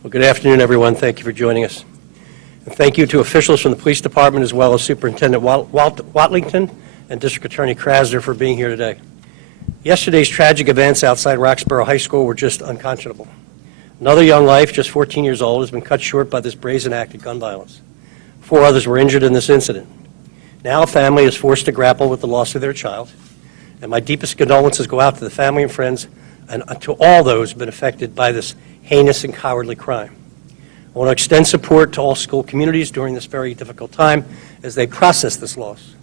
Well, good afternoon, everyone. Thank you for joining us. And thank you to officials from the Police Department as well as Superintendent Watlington and District Attorney Krasner for being here today. Yesterday's tragic events outside Roxborough High School were just unconscionable. Another young life, just 14 years old, has been cut short by this brazen act of gun violence. 4 others were injured in this incident. Now a family is forced to grapple with the loss of their child, and my deepest condolences go out to the family and friends and to all those who have been affected by this heinous and cowardly crime. I want to extend support to all school communities during this very difficult time as they process this loss.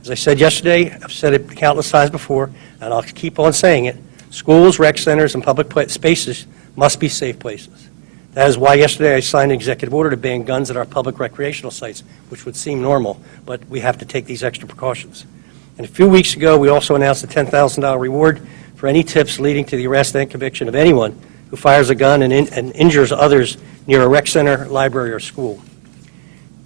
As I said yesterday, I've said it countless times before, and I'll keep on saying it, schools, rec centers, and public spaces must be safe places. That is why yesterday I signed an executive order to ban guns at our public recreational sites, which would seem normal, but we have to take these extra precautions. And a few weeks ago, we also announced a $10,000 reward for any tips leading to the arrest and conviction of anyone who fires a gun and injures others near a rec center, library, or school.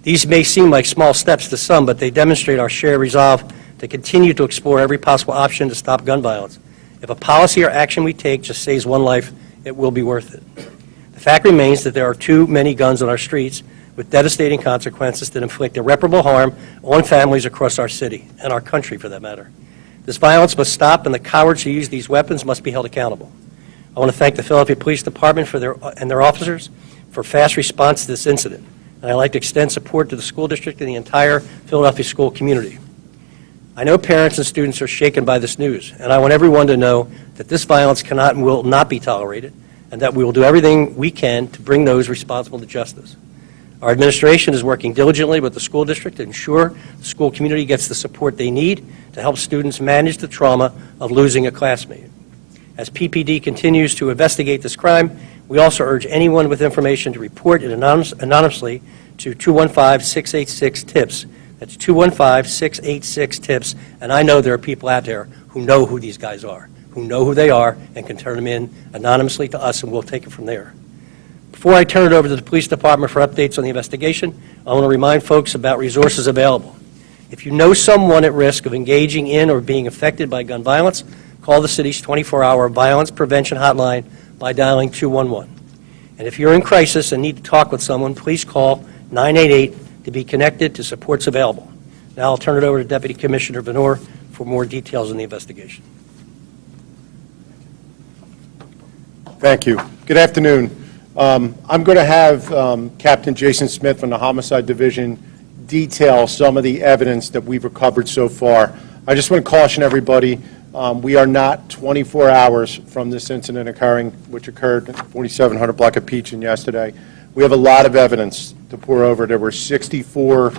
These may seem like small steps to some, but they demonstrate our shared resolve to continue to explore every possible option to stop gun violence. If a policy or action we take just saves one life, it will be worth it. The fact remains that there are too many guns on our streets with devastating consequences that inflict irreparable harm on families across our city, and our country for that matter. This violence must stop, and the cowards who use these weapons must be held accountable. I want to thank the Philadelphia Police Department for their officers for fast response to this incident. And I'd like to extend support to the school district and the entire Philadelphia school community. I know parents and students are shaken by this news, and I want everyone to know that this violence cannot and will not be tolerated, and that we will do everything we can to bring those responsible to justice. Our administration is working diligently with the school district to ensure the school community gets the support they need to help students manage the trauma of losing a classmate. As PPD continues to investigate this crime, we also urge anyone with information to report it anonymously to 215-686-TIPS. That's 215-686-TIPS. And I know there are people out there who know who these guys are, who know who they are, and can turn them in anonymously to us, and we'll take it from there. Before I turn it over to the police department for updates on the investigation, I want to remind folks about resources available. If you know someone at risk of engaging in or being affected by gun violence, call the city's 24-hour violence prevention hotline by dialing 211. And if you're in crisis and need to talk with someone, please call 988 to be connected to supports available. Now I'll turn it over to Deputy Commissioner Venor for more details on the investigation. Thank you. Good afternoon. I'm going to have Captain Jason Smith from the Homicide Division detail some of the evidence that we've recovered so far. I just want to caution everybody, we are not 24 hours from this incident occurring, which occurred at 4700 block of Peach yesterday. We have a lot of evidence to pour over. There were 64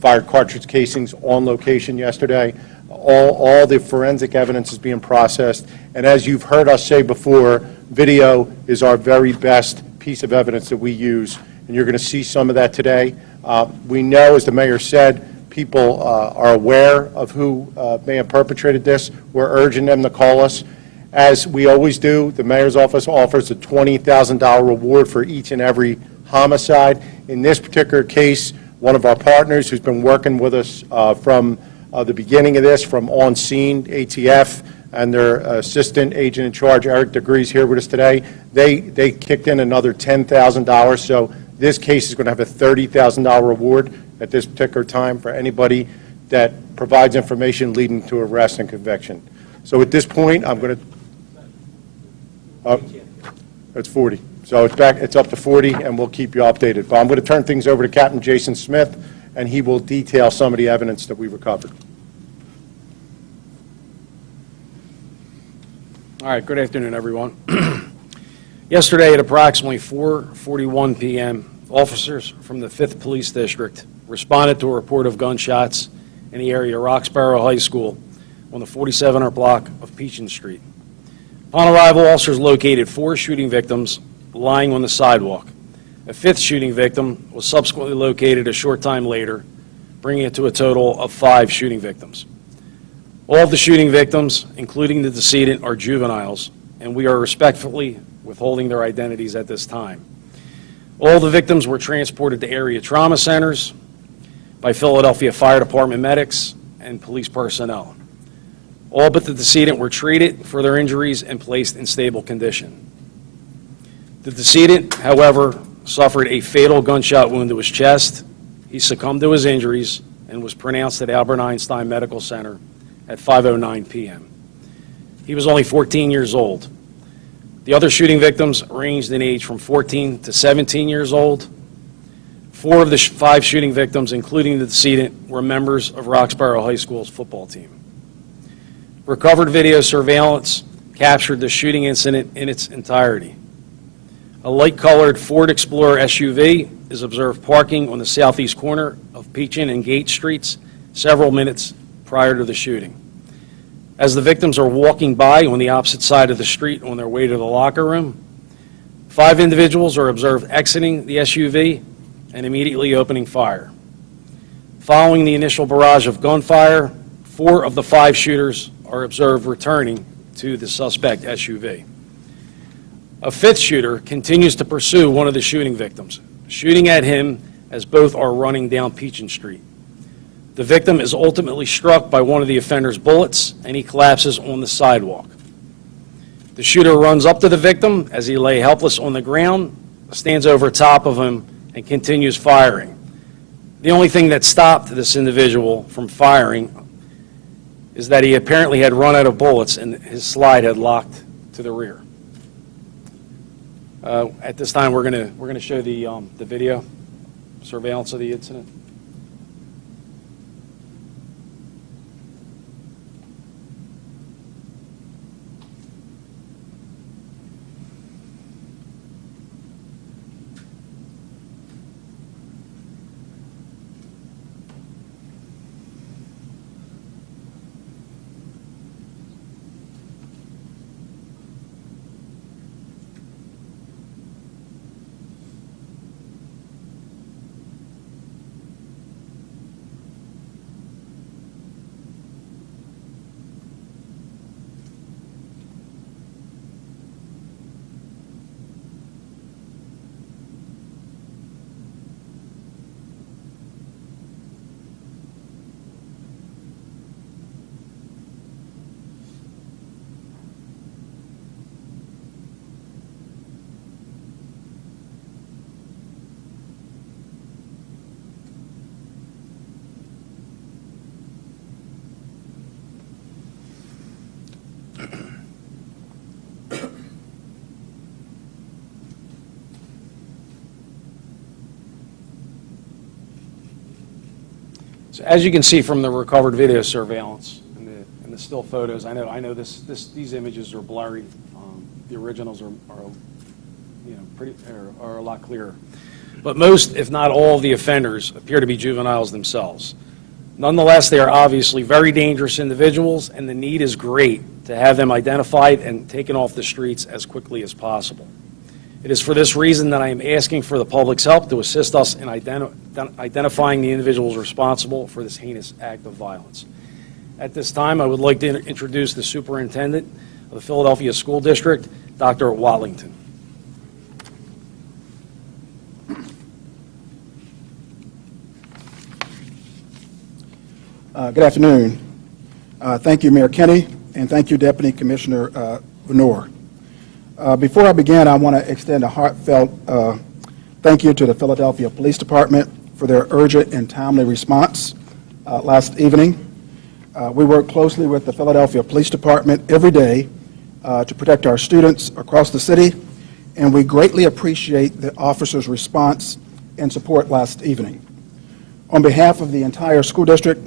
fired cartridge casings on location yesterday. All the forensic evidence is being processed, and as you've heard us say before, video is our very best piece of evidence that we use, and you're going to see some of that today. We know, as the mayor said, people are aware of who may have perpetrated this. We're urging them to call us. As we always do, the mayor's office offers a $20,000 reward for each and every homicide. In this particular case, one of our partners who's been working with us from the beginning of this, from on scene, ATF, and their assistant agent in charge, Eric DeGree's here with us today. They kicked in another $10,000, so this case is going to have a $30,000 reward at this particular time for anybody that provides information leading to arrest and conviction. So at this point, I'm going to, it's 40. So it's up to 40, and we'll keep you updated. But I'm going to turn things over to Captain Jason Smith, and he will detail some of the evidence that we recovered. All right, good afternoon, everyone. Yesterday at approximately 4:41 p.m., officers from the 5th Police District responded to a report of gunshots in the area of Roxborough High School on the 4700 block of Peachin Street. Upon arrival, officers located 4 shooting victims lying on the sidewalk. A 5th shooting victim was subsequently located a short time later, bringing it to a total of 5 shooting victims. All of the shooting victims, including the decedent, are juveniles, and we are respectfully withholding their identities at this time. All the victims were transported to area trauma centers by Philadelphia Fire Department medics and police personnel. All but the decedent were treated for their injuries and placed in stable condition. The decedent, however, suffered a fatal gunshot wound to his chest. He succumbed to his injuries and was pronounced at Albert Einstein Medical Center at 5:09 p.m. He was only 14 years old. The other shooting victims ranged in age from 14 to 17 years old. 4 of the 5 shooting victims, including the decedent, were members of Roxborough High School's football team. Recovered video surveillance captured the shooting incident in its entirety. A light-colored Ford Explorer SUV is observed parking on the southeast corner of Peachin and Gate Streets several minutes prior to the shooting. As the victims are walking by on the opposite side of the street on their way to the locker room, 5 individuals are observed exiting the SUV and immediately opening fire. Following the initial barrage of gunfire, 4 of the 5 shooters are observed returning to the suspect SUV. A 5th shooter continues to pursue one of the shooting victims, shooting at him as both are running down Peachin Street. The victim is ultimately struck by one of the offender's bullets, and he collapses on the sidewalk. The shooter runs up to the victim as he lay helpless on the ground, stands over top of him, and continues firing. The only thing that stopped this individual from firing is that he apparently had run out of bullets and his slide had locked to the rear. At this time, we're going to show the video surveillance of the incident. So as you can see from the recovered video surveillance and the still photos, I know these images are blurry. The originals are a lot clearer. But most, if not all, of the offenders appear to be juveniles themselves. Nonetheless, they are obviously very dangerous individuals, and the need is great to have them identified and taken off the streets as quickly as possible. It is for this reason that I am asking for the public's help to assist us in identifying the individuals responsible for this heinous act of violence. At this time, I would like to introduce the superintendent of the Philadelphia School District, Dr. Watlington. Good afternoon. Thank you, Mayor Kenny, and thank you, Deputy Commissioner Venor. Before I begin, I want to extend a heartfelt thank you to the Philadelphia Police Department for their urgent and timely response last evening. We work closely with the Philadelphia Police Department every day to protect our students across the city, and we greatly appreciate the officers' response and support last evening. On behalf of the entire school district,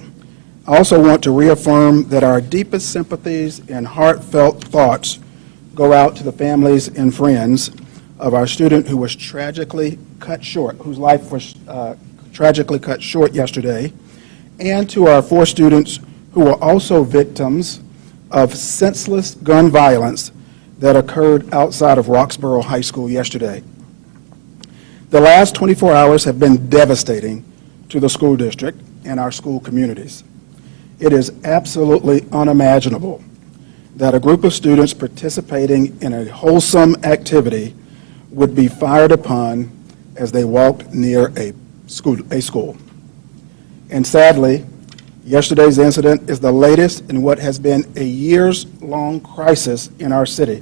I also want to reaffirm that our deepest sympathies and heartfelt thoughts go out to the families and friends of our student who was tragically cut short, whose life was tragically cut short yesterday, and to our 4 students who were also victims of senseless gun violence that occurred outside of Roxborough High School yesterday. The last 24 hours have been devastating to the school district and our school communities. It is absolutely unimaginable that a group of students participating in a wholesome activity would be fired upon as they walked near a school. And sadly, yesterday's incident is the latest in what has been a years-long crisis in our city.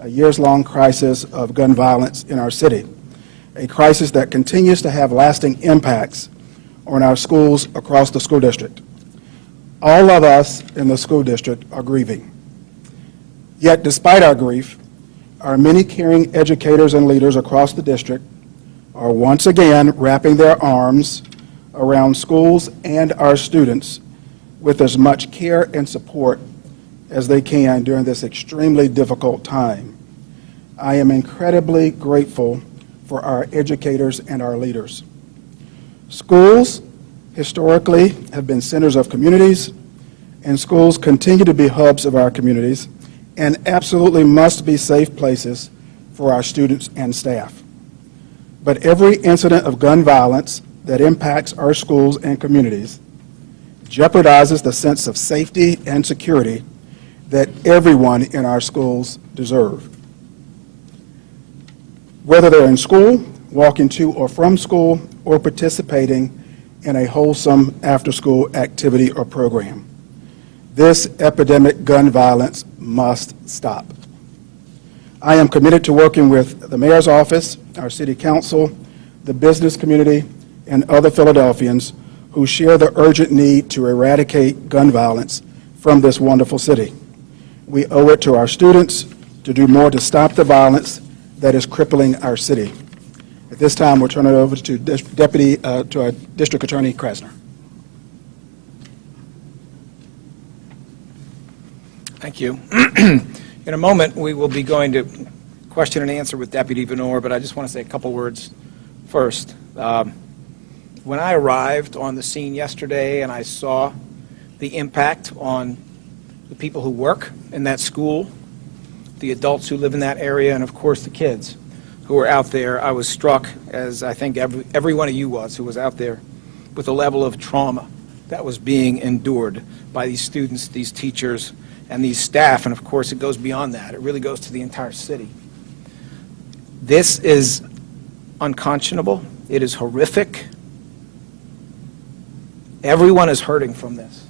a years-long crisis of gun violence in our city, a crisis that continues to have lasting impacts on our schools across the school district. All of us in the school district are grieving. Yet, despite our grief, our many caring educators and leaders across the district are once again wrapping their arms around schools and our students with as much care and support as they can during this extremely difficult time. I am incredibly grateful for our educators and our leaders. Schools historically have been centers of communities, and schools continue to be hubs of our communities and absolutely must be safe places for our students and staff. But every incident of gun violence that impacts our schools and communities jeopardizes the sense of safety and security that everyone in our schools deserve. Whether they're in school, walking to or from school, or participating in a wholesome after-school activity or program. This epidemic gun violence must stop. I am committed to working with the mayor's office, our city council, the business community, and other Philadelphians who share the urgent need to eradicate gun violence from this wonderful city. We owe it to our students to do more to stop the violence that is crippling our city. At this time, we'll turn it over to to our District Attorney Krasner. Thank you. In a moment, we will be going to question and answer with Deputy Venor, but I just want to say a couple words first. When I arrived on the scene yesterday and I saw the impact on the people who work in that school, the adults who live in that area, and of course the kids who were out there, I was struck, as I think every one of you was who was out there, with the level of trauma that was being endured by these students, these teachers, and these staff, and of course it goes beyond that. It really goes to the entire city. This is unconscionable. It is horrific. Everyone is hurting from this.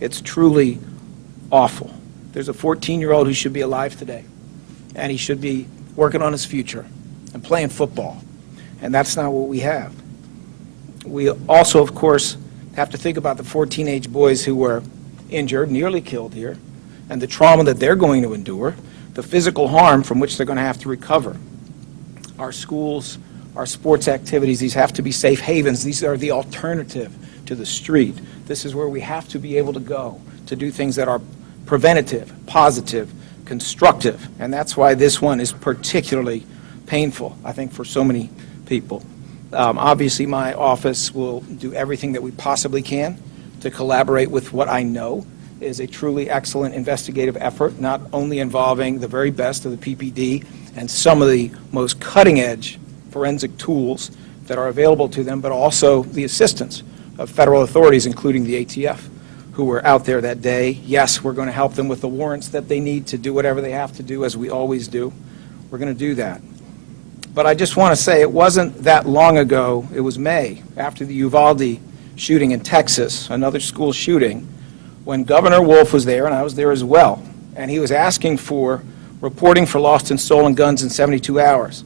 It's truly awful. There's a 14-year-old who should be alive today, and he should be working on his future and playing football, and that's not what we have. We also, of course, have to think about the 4 teenage boys who were injured, nearly killed here, and the trauma that they're going to endure, the physical harm from which they're going to have to recover. Our schools, our sports activities, these have to be safe havens. These are the alternative to the street. This is where we have to be able to go to do things that are preventative, positive, constructive, and that's why this one is particularly painful, I think, for so many people. Obviously, my office will do everything that we possibly can to collaborate with what I know is a truly excellent investigative effort, not only involving the very best of the PPD and some of the most cutting-edge forensic tools that are available to them, but also the assistance of federal authorities, including the ATF, who were out there that day. Yes, we're going to help them with the warrants that they need to do whatever they have to do, as we always do. We're going to do that. But I just want to say it wasn't that long ago, it was May, after the Uvalde shooting in Texas, another school shooting, when Governor Wolf was there, and I was there as well, and he was asking for reporting for lost and stolen guns in 72 hours,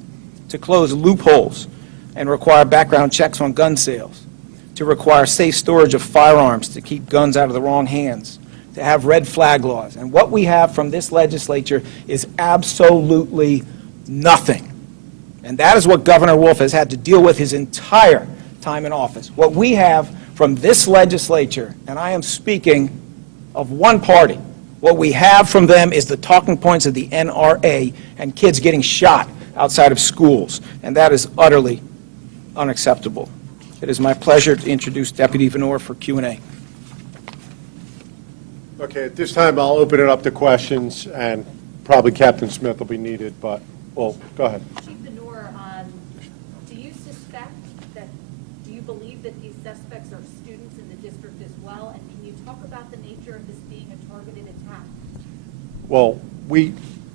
to close loopholes and require background checks on gun sales, to require safe storage of firearms to keep guns out of the wrong hands, to have red flag laws. And what we have from this legislature is absolutely nothing. And that is what Governor Wolf has had to deal with his entire time in office. What we have from this legislature, and I am speaking of one party, what we have from them is the talking points of the NRA and kids getting shot outside of schools, and that is utterly unacceptable. It is my pleasure to introduce Deputy Venor for Q&A. Okay, at this time, I'll open it up to questions, and probably Captain Smith will be needed, but, well, go ahead. Chief Venor, do you believe that these suspects are students in the district as well? And can you talk about the nature of this being a targeted attack? Well,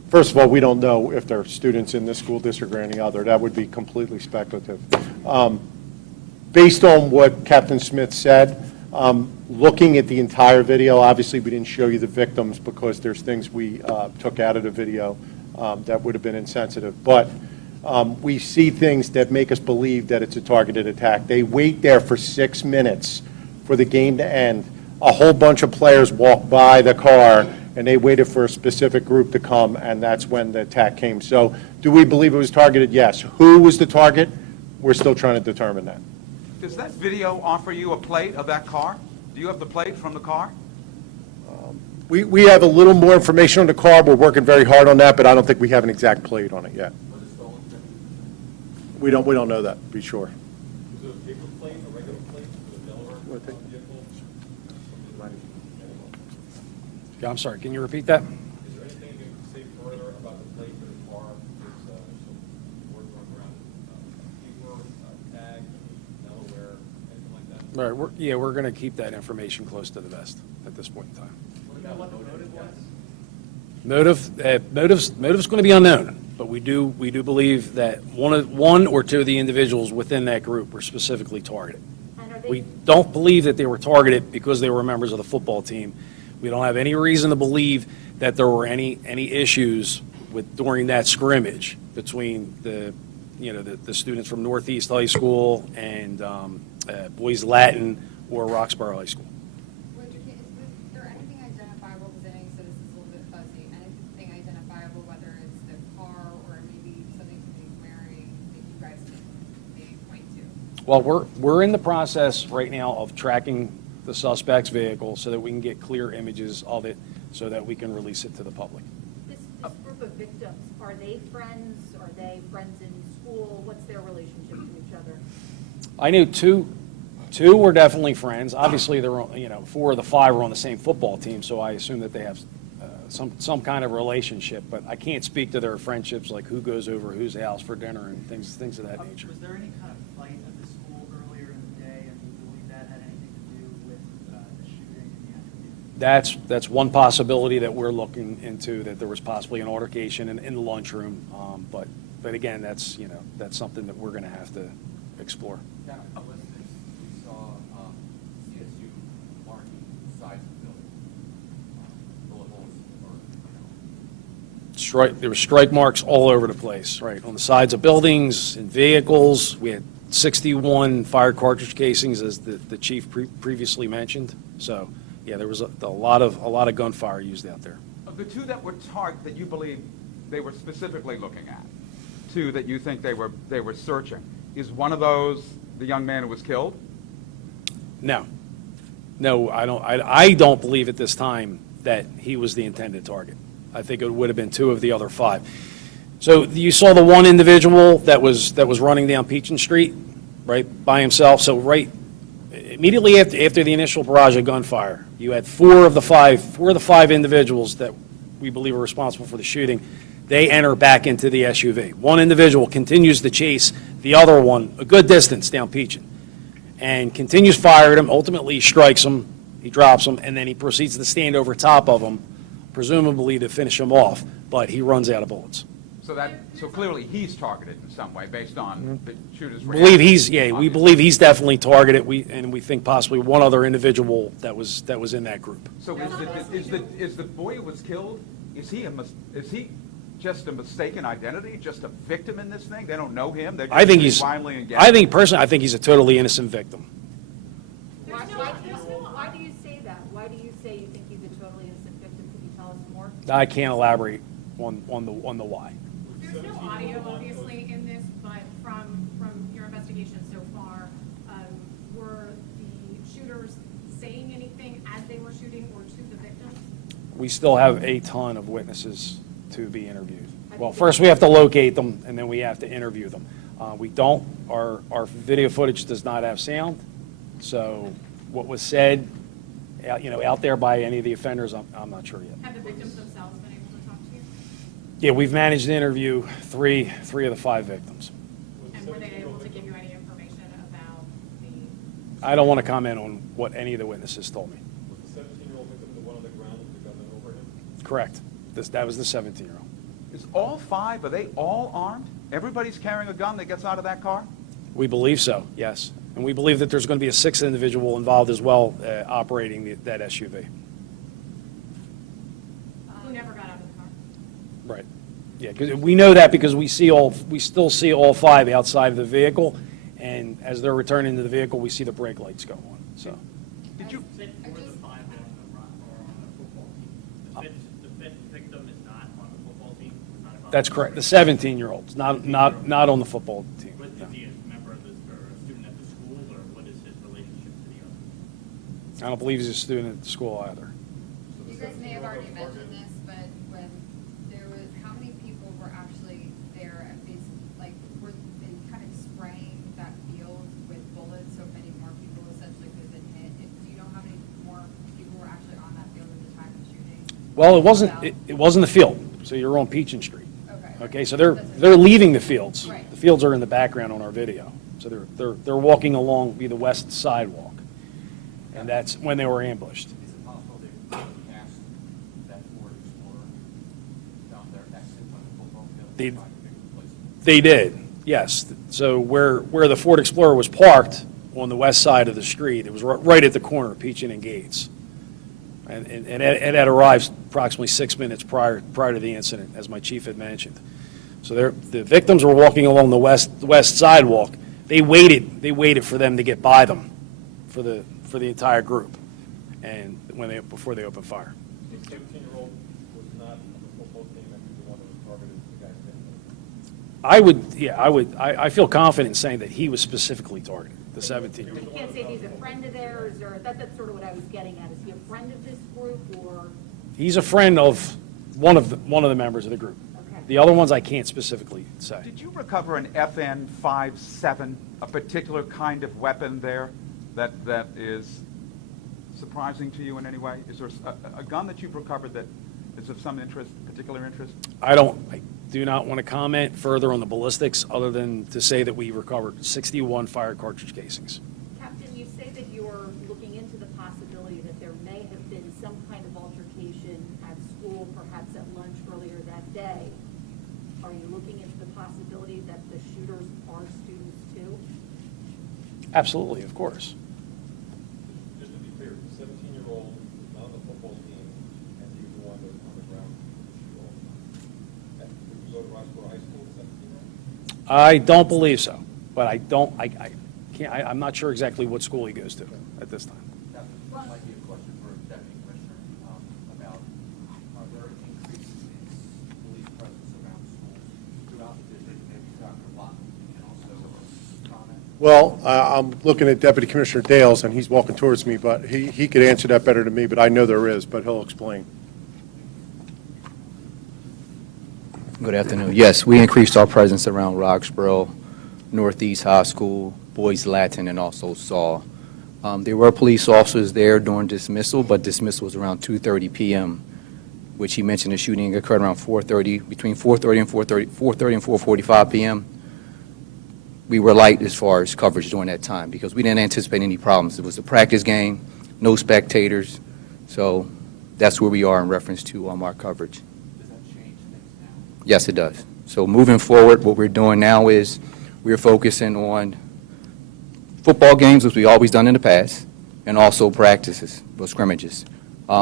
first of all, we don't know if they're students in this school district or any other. That would be completely speculative. Based on what Captain Smith said, looking at the entire video, obviously we didn't show you the victims because there's things we took out of the video. that would have been insensitive. But we see things that make us believe that it's a targeted attack. They wait there for 6 minutes for the game to end. A whole bunch of players walk by the car, and they waited for a specific group to come, and that's when the attack came. So do we believe it was targeted? Yes. Who was the target? We're still trying to determine that. Does that video offer you a plate of that car? Do you have the plate from the car? We have a little more information on the car. We're working very hard on that, but I don't think we have an exact plate on it yet. We don't know that, to be sure. Is it a paper plate, a regular plate, a Delaware vehicle? Yeah, I'm sorry, can you repeat that? Is there anything you can say further about the plate of the car? There's some word going around, paper, tag, Delaware, anything like that? All right, we're going to keep that information close to the vest at this point in time. What the motive was? Motive's going to be unknown, but we do believe that one or two of the individuals within that group were specifically targeted. And are they? We don't believe that they were targeted because they were members of the football team. We don't have any reason to believe that there were any issues during that scrimmage between the students from Northeast High School and Boys Latin or Roxborough High School. Is there anything identifiable, because I know you said this is a little bit fuzzy, anything identifiable, whether it's the car or maybe something somebody's wearing that you guys can maybe point to? Well, we're in the process right now of tracking the suspect's vehicle so that we can get clear images of it so that we can release it to the public. This group of victims, are they friends? Are they friends in school? What's their relationship to each other? I knew two were definitely friends. Obviously, four of the five were on the same football team, so I assume that they have some kind of relationship. But I can't speak to their friendships, like who goes over whose house for dinner and things of that nature. Was there any kind of fight at the school earlier in the day, and do you believe that had anything to do with the shooting and the activity? That's one possibility that we're looking into, that there was possibly an altercation in the lunchroom. But again, that's something that we're going to have to explore. Yeah, we saw CSU marking sides of the building. Bullet holes or, There were strike marks all over the place, right, on the sides of buildings and vehicles. We had 61 fire cartridge casings, as the chief previously mentioned. So, yeah, there was a lot of gunfire used out there. Of the two that were targeted, that you believe they were specifically looking at, two that you think they were searching, is one of those the young man who was killed? No, I don't believe at this time that he was the intended target. I think it would have been two of the other five. So you saw the one individual that was running down Peachin Street, right, by himself. So right immediately after the initial barrage of gunfire, you had four of the five individuals that we believe are responsible for the shooting. They enter back into the SUV. One individual continues to chase the other one a good distance down Peachin and continues firing him, ultimately strikes him, he drops him, and then he proceeds to stand over top of him, presumably to finish him off, but he runs out of bullets. So clearly he's targeted in some way based on the shooter's We reaction. believe he's definitely targeted, and we think possibly one other individual that was in that group. So is the boy who was killed, is he just a mistaken identity, just a victim in this thing? They don't know him? They're just I think he's a totally innocent victim. Why do you say that? Why do you say you think he's a totally innocent victim? Could you tell us more? I can't elaborate on the why. There's no audio, obviously, in this, but from your investigation so far, were the shooters saying anything as they were shooting or to the victims? We still have a ton of witnesses to be interviewed. Well, first we have to locate them, and then we have to interview them. Our video footage does not have sound, so what was said, out there by any of the offenders, I'm not sure yet. Have the victims themselves been able to talk to you? Yeah, we've managed to interview three of the five victims. And were they able to give you any information about the... I don't want to comment on what any of the witnesses told me. was the 17-year-old victim the one on the ground with the gun over him? Correct. That was the 17-year-old. Is all five, are they all armed? Everybody's carrying a gun that gets out of that car? We believe so, yes. And we believe that there's going to be a sixth individual involved as well, operating that SUV. Who never got out of the car? Right. Yeah, because we know that because we still see all 5 outside of the vehicle, and as they're returning to the vehicle, we see the brake lights go on, so. Did you, Fit for the 5 on the football team. The fifth victim is not on the football team? Not involved? That's correct. The 17-year-old's not on the football team. What, No. is he a member of this, or a student at the school, or what is his relationship to the other? I don't believe he's a student at the school either. You guys may have already mentioned this, but when there was, how many people were actually there at base, like, were they kind of spraying that field with bullets so many more people essentially could have been hit? Do you know how many more people were actually on that field at the time of shooting? Well, it wasn't the field, so you're on Peachin Street. Okay. Okay, so they're leaving the fields. Right. The fields are in the background on our video. So they're walking along the west sidewalk, and that's when they were ambushed. Is it possible they cast that Ford Explorer down their exit on the football field? They- Trying to pick a replacement? They did, yes. So where the Ford Explorer was parked on the west side of the street, it was right at the corner of Peachin and Gates. And it had arrived approximately 6 minutes prior to the incident, as my chief had mentioned. So the victims were walking along the west sidewalk. They waited for them to get by them, for the entire group, and before they opened fire. The 17-year-old was not on the football team, and he was the one that was targeted, the guy's I feel confident in saying that he was specifically targeted, the 17-year-old. You can't say he's a friend of theirs, or that's sort of what I was getting at. Is he a friend of this group, or? He's a friend of one of the members of the group. Okay. The other ones I can't specifically say. did you recover an FN-57, a particular kind of weapon there that is surprising to you in any way? Is there a gun that you've recovered that is of some interest, particular interest? I do not want to comment further on the ballistics, other than to say that we recovered 61 fire cartridge casings. Captain, you say that you're looking into the possibility that there may have been some kind of altercation at school, perhaps at lunch earlier that day. Are you looking into the possibility that the shooters are students too? Absolutely, of course. Just to be clear, the 17-year-old was not on the football team, and he was the one that was on the ground to shoot all the time. Did you go to Roxborough High School, the 17-year-old? I don't believe so, but I can't, I'm not sure exactly what school he goes to at this time. That might be a question for Deputy Commissioner about, are there increases in police presence around schools throughout the district? Maybe Dr. Lawton can also comment. Well, I'm looking at Deputy Commissioner Dales, and he's walking towards me, but he could answer that better than me, but I know there is, but he'll explain. Good afternoon. Yes, we increased our presence around Roxborough, Northeast High School, Boys Latin, and also Saw. There were police officers there during dismissal, but dismissal was around 2:30 p.m., which he mentioned the shooting occurred around 4:30, between 4:30 and 4:45 p.m. We were light as far as coverage during that time because we didn't anticipate any problems. It was a practice game, no spectators, so that's where we are in reference to our coverage. Does that change things now? Yes, it does. So moving forward, what we're doing now is we're focusing on football games, as we always done in the past, and also practices, or scrimmages.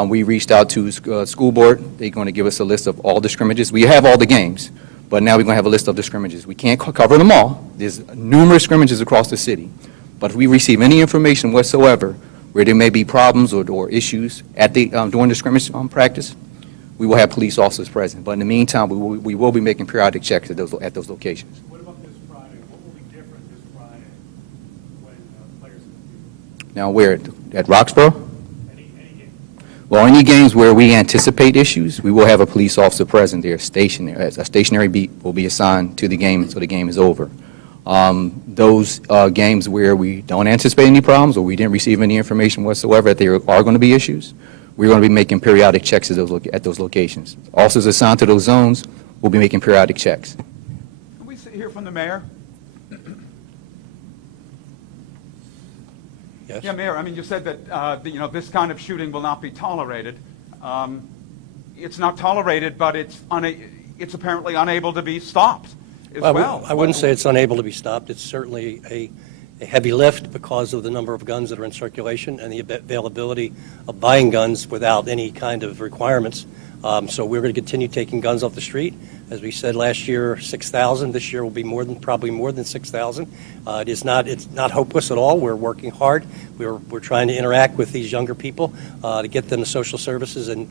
We reached out to school board. They're going to give us a list of all the scrimmages. We have all the games, but now we're going to have a list of the scrimmages. We can't cover them all. There's numerous scrimmages across the city. But if we receive any information whatsoever where there may be problems or issues at the during the scrimmage practice, we will have police officers present. But in the meantime, we will be making periodic checks at those locations. What about this Friday? What will be different this Friday when players compete? Now, where? At Roxborough? Any game? Well, any games where we anticipate issues, we will have a police officer present there, stationary. A stationary beat will be assigned to the game until the game is over. Those games where we don't anticipate any problems or we didn't receive any information whatsoever that there are going to be issues, we're going to be making periodic checks at those locations. Officers assigned to those zones will be making periodic checks. Can we hear from the mayor? Yes? Yeah, Mayor, I mean, you said that, this kind of shooting will not be tolerated. It's not tolerated, but it's apparently unable to be stopped as well. I wouldn't say it's unable to be stopped. It's certainly a heavy lift because of the number of guns that are in circulation and the availability of buying guns without any kind of requirements So we're going to continue taking guns off the street. As we said last year, 6,000. This year will be probably more than 6,000. It's not hopeless at all. We're working hard. We're trying to interact with these younger people to get them the social services and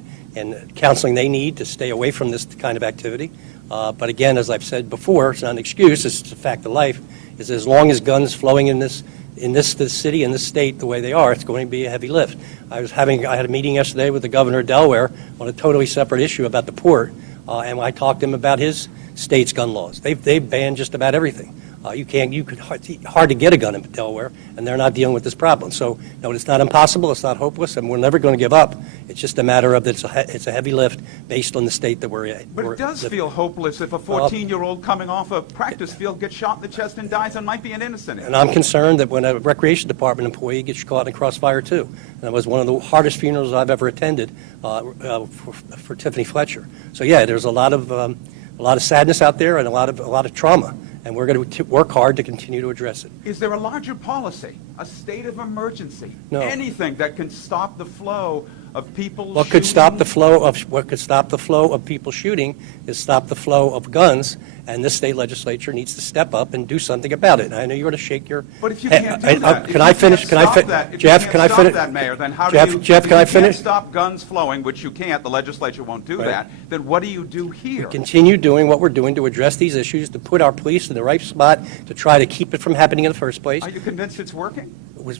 counseling they need to stay away from this kind of activity. But again, as I've said before, it's not an excuse. It's a fact of life. Is as long as guns flowing in this city, in this state, the way they are, it's going to be a heavy lift. I had a meeting yesterday with the governor of Delaware on a totally separate issue about the port, and I talked to him about his state's gun laws. They've banned just about everything. Hard to get a gun in Delaware, and they're not dealing with this problem. So, no, it's not impossible, it's not hopeless, and we're never going to give up. It's just a matter of it's a heavy lift based on the state that we're in. But it does feel hopeless if a 14-year-old coming off a practice field gets shot in the chest and dies and might be an innocent. And I'm concerned that when a recreation department employee gets caught in a crossfire, too. And that was one of the hardest funerals I've ever attended for Tiffany Fletcher. So, yeah, there's a lot of sadness out there and a lot of trauma. And we're going to work hard to continue to address it. Is there a larger policy, a state of emergency, No. anything that can stop the flow of people What could stop the shooting? flow of people shooting is stop the flow of guns, and this state legislature needs to step up and do something about it. And I know you're going to shake your But if you head. can't do that, Can I finish? Jeff, can I finish? That, Mayor, then how Jeff, do you, Jeff, if can I you finish? can't stop guns flowing, which you can't, the legislature won't do Right. that, then what do you do here? Continue doing what we're doing to address these issues, to put our police in the right spot, to try to keep it from happening in the first place. Are you convinced it's working?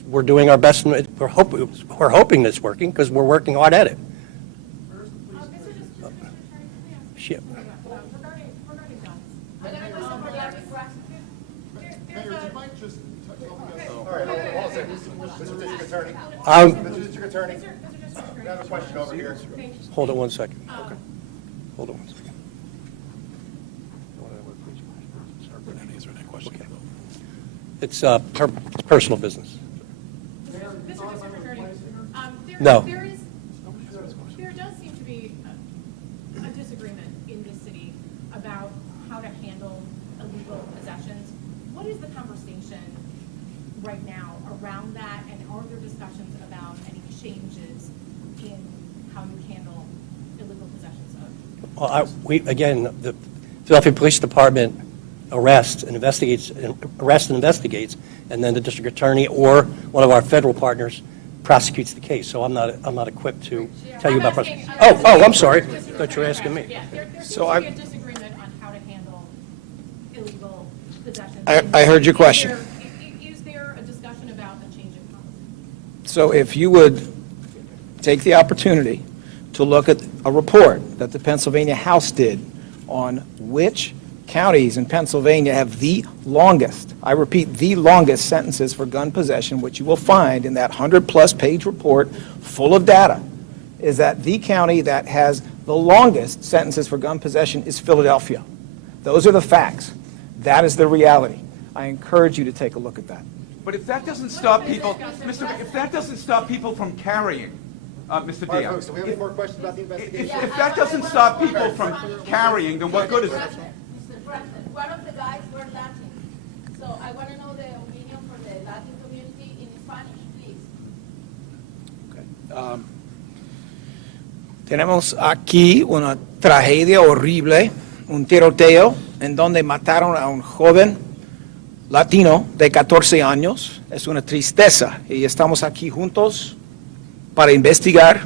We're doing our best, and we're hoping that it's working, because we're working hard at it. Shit. Regarding guns. I'm going to listen for that request. There's All right, hold on a second. Mr. District Attorney. Um, Mr. District Attorney, I have a question over here. Hold it one second. Okay. Hold it one second. Okay. It's personal business. Mr. District Attorney, No. there does seem to be a disagreement in this city about how to handle illegal possessions. What is the conversation right now around that, and are there discussions about any changes in how you handle illegal possessions of? Well, the Philadelphia Police Department arrests and investigates, and then the district attorney or one of our federal partners prosecutes the case. So I'm not equipped to tell you about asking- prosecution. I'm sorry. I thought you were asking me. Yeah, there seems So to be a disagreement on how to handle illegal possessions. I heard your question. Is there a discussion about a change in policy? So if you would take the opportunity to look at a report that the Pennsylvania House did on which counties in Pennsylvania have the longest, I repeat, the longest sentences for gun possession, which you will find in that 100-plus page report full of data, is that the county that has the longest sentences for gun possession is Philadelphia. Those are the facts. That is the reality. I encourage you to take a look at that. But if that doesn't stop people, if that doesn't stop people from carrying, Mr. All right, Diaz, folks, do we have any more questions about the investigation? if that doesn't stop people from carrying, then what good is it? Mr. President, one of the guys were Latin, so I want to know the opinion for the Latin community in Spanish, please. Tenemos aquí una tragedia horrible, un tiroteo en donde mataron a un joven latino de 14 años. Es una tristeza y estamos aquí juntos para investigar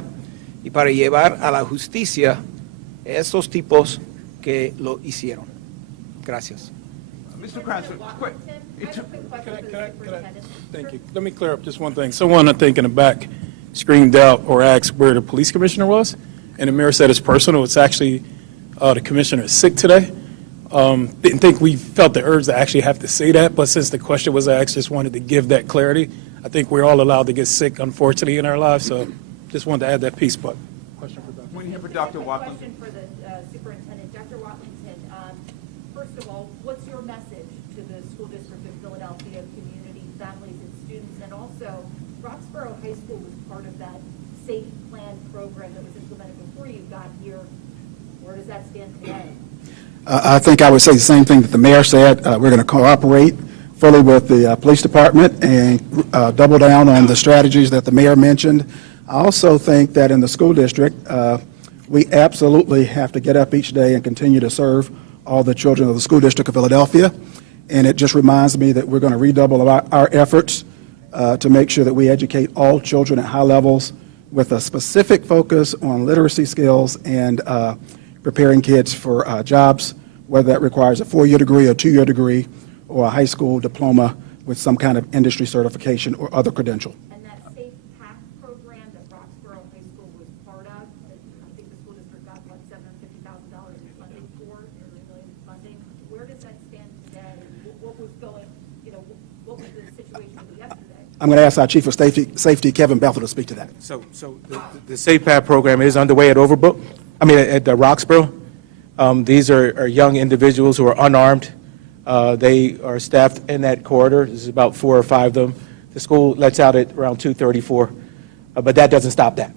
y para llevar a la justicia a estos tipos que lo hicieron. Gracias. Mr. Cranston, quick. I have a quick question for the superintendent. Thank you. Let me clear up just one thing. Someone, I think, in the back screamed out or asked where the police commissioner was, and the mayor said it's personal. It's actually the commissioner is sick today. Didn't think we felt the urge to actually have to say that, but since the question was asked, just wanted to give that clarity. I think we're all allowed to get sick, unfortunately, in our lives, so just wanted to add that piece. But question for Dr. When you hear for Dr. Watson. Question for the superintendent. Dr. Watlington, first of all, what's your message to the school district of Philadelphia, community, families, and students? And also, Roxborough High School was part of that Safe Plan program that was implemented before you got here. Where does that stand today? I think I would say the same thing that the mayor said. We're going to cooperate fully with the police department and double down on the strategies that the mayor mentioned. I also think that in the school district, We absolutely have to get up each day and continue to serve all the children of the School District of Philadelphia. And it just reminds me that we're going to redouble our efforts to make sure that we educate all children at high levels with a specific focus on literacy skills and preparing kids for jobs, whether that requires a 4-year degree, a 2-year degree, or a high school diploma with some kind of industry certification or other credential. And that Safe Path program that Roxborough High School was part of, that I think the school district got, what, $750,000 in funding for, nearly $1 million in funding. Where does that stand today? What was going, what was the situation yesterday? I'm going to ask our Chief of Safety, Kevin Bethel, to speak to that. So the Safe Path program is underway at at Roxborough. These are young individuals who are unarmed. They are staffed in that corridor. There's about 4 or 5 of them. The school lets out at around 2:34, but that doesn't stop that.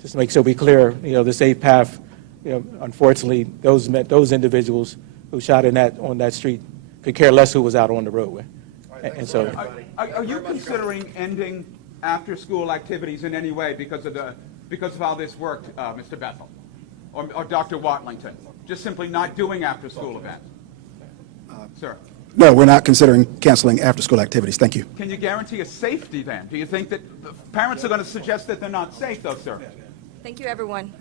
Just to make sure we clear, the Safe Path, unfortunately, those individuals who shot on that street could care less who was out on the roadway. And so, Are you considering ending after-school activities in any way because of how this worked, Mr. Bethel, or Dr. Watlington? Just simply not doing after-school events? Sir? No, we're not considering canceling after-school activities. Thank you. Can you guarantee a safety then? Do you think that the parents are going to suggest that they're not safe, though, sir? Thank you, everyone.